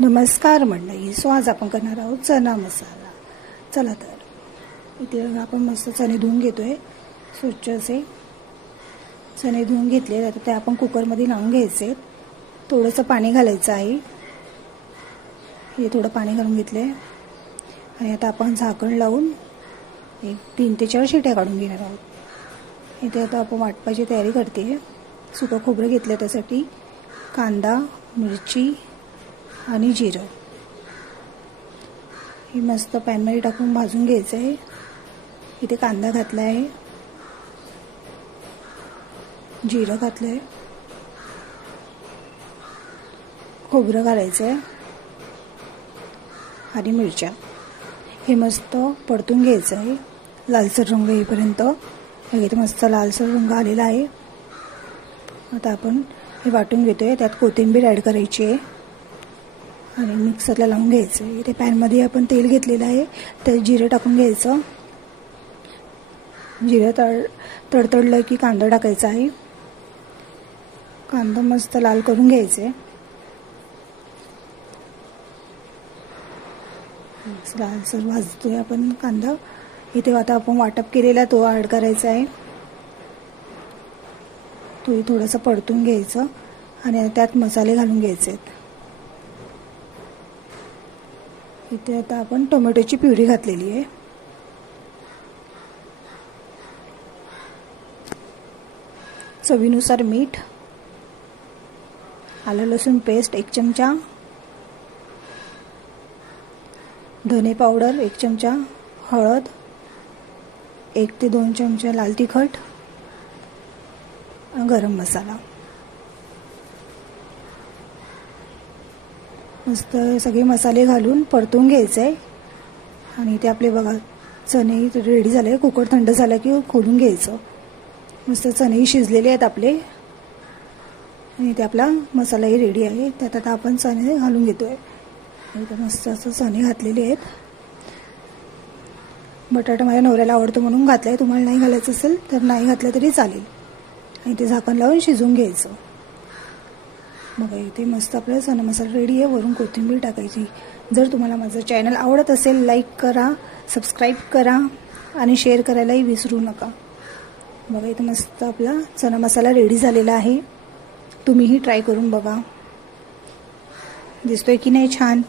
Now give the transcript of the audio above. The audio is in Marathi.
नमस्कार मंडळी. सो आज आपण करणार आहोत चना मसाला. चला तर इथे आपण मस्त चणे धुवून घेतोय. स्वच्छ असे चणे धुवून घेतले. आता ते आपण कुकरमध्ये लावून घ्यायचे. थोडंसं पाणी घालायचं आहे. हे थोडं पाणी घालून घेतले आणि आता आपण झाकण लावून 3 ते 4 शिट्या काढून घेणार आहोत. इथे आता आपण वाटपाची तयारी करते. सुकं खोबरं घेतलं, त्यासाठी कांदा, मिरची आणि जिरं हे मस्त पॅनमध्ये टाकून भाजून घ्यायचं आहे. इथे कांदा घातला आहे, जिरं घातलं आहे, खोबरं घालायचं आहे आणि मिरच्या. हे मस्त परतून घ्यायचं आहे लालसर रंग येईपर्यंत. इथे मस्त लालसर रंग आलेला आहे. आता आपण हे वाटून घेतोय. त्यात कोथिंबीर ॲड करायची आहे आणि मिक्सरला लावून घ्यायचं. इथे पॅनमध्ये आपण तेल घेतलेलं आहे, त्यात जिरं टाकून घ्यायचं. जिरं तडतडलं की कांदा टाकायचा आहे. कांदा मस्त लाल करून घ्यायचे. लालसर भाजतोय आपण कांदा. इथे आता आपण वाटप केलेला तो ॲड करायचा आहे. तोही थोडंसं परतून घ्यायचं आणि त्यात मसाले घालून घ्यायचे आहेत. इथे आता आपण टोमॅटोची प्युरी घातलेली आहे. चवीनुसार मीठ, आलं लसूण पेस्ट 1 चमचा, धने पावडर 1 चमचा, हळद 1 ते 2 चमचे, लाल तिखट, गरम मसाला. मस्त सगळे मसाले घालून परतून घ्यायचे आहे. आणि ते आपले बघा चणे रेडी झाले. कुकर थंड झालं की खोलून घ्यायचं. मस्त चणेही शिजलेले आहेत आपले आणि ते आपला मसालाही रेडी आहे. त्यात आता आपण चणे घालून घेतोय. इथे मस्त असं चणे घातलेले आहेत. बटाटा माझ्या नवऱ्याला आवडतो म्हणून घातला आहे. तुम्हाला नाही घालायचं असेल तर नाही घातलं तरी चालेल. आणि ते झाकण लावून शिजवून घ्यायचं. बघा इथे मस्त आपला चना मसाला रेडी आहे. वरून कोथिंबीर टाकायची. जर तुम्हाला माझं चॅनल आवडत असेल, लाईक करा, सबस्क्राईब करा आणि शेअर करायलाही विसरू नका. बघा इथे मस्त आपला चना मसाला रेडी झालेला आहे. तुम्हीही ट्राय करून बघा. दिसतोय की नाही छान.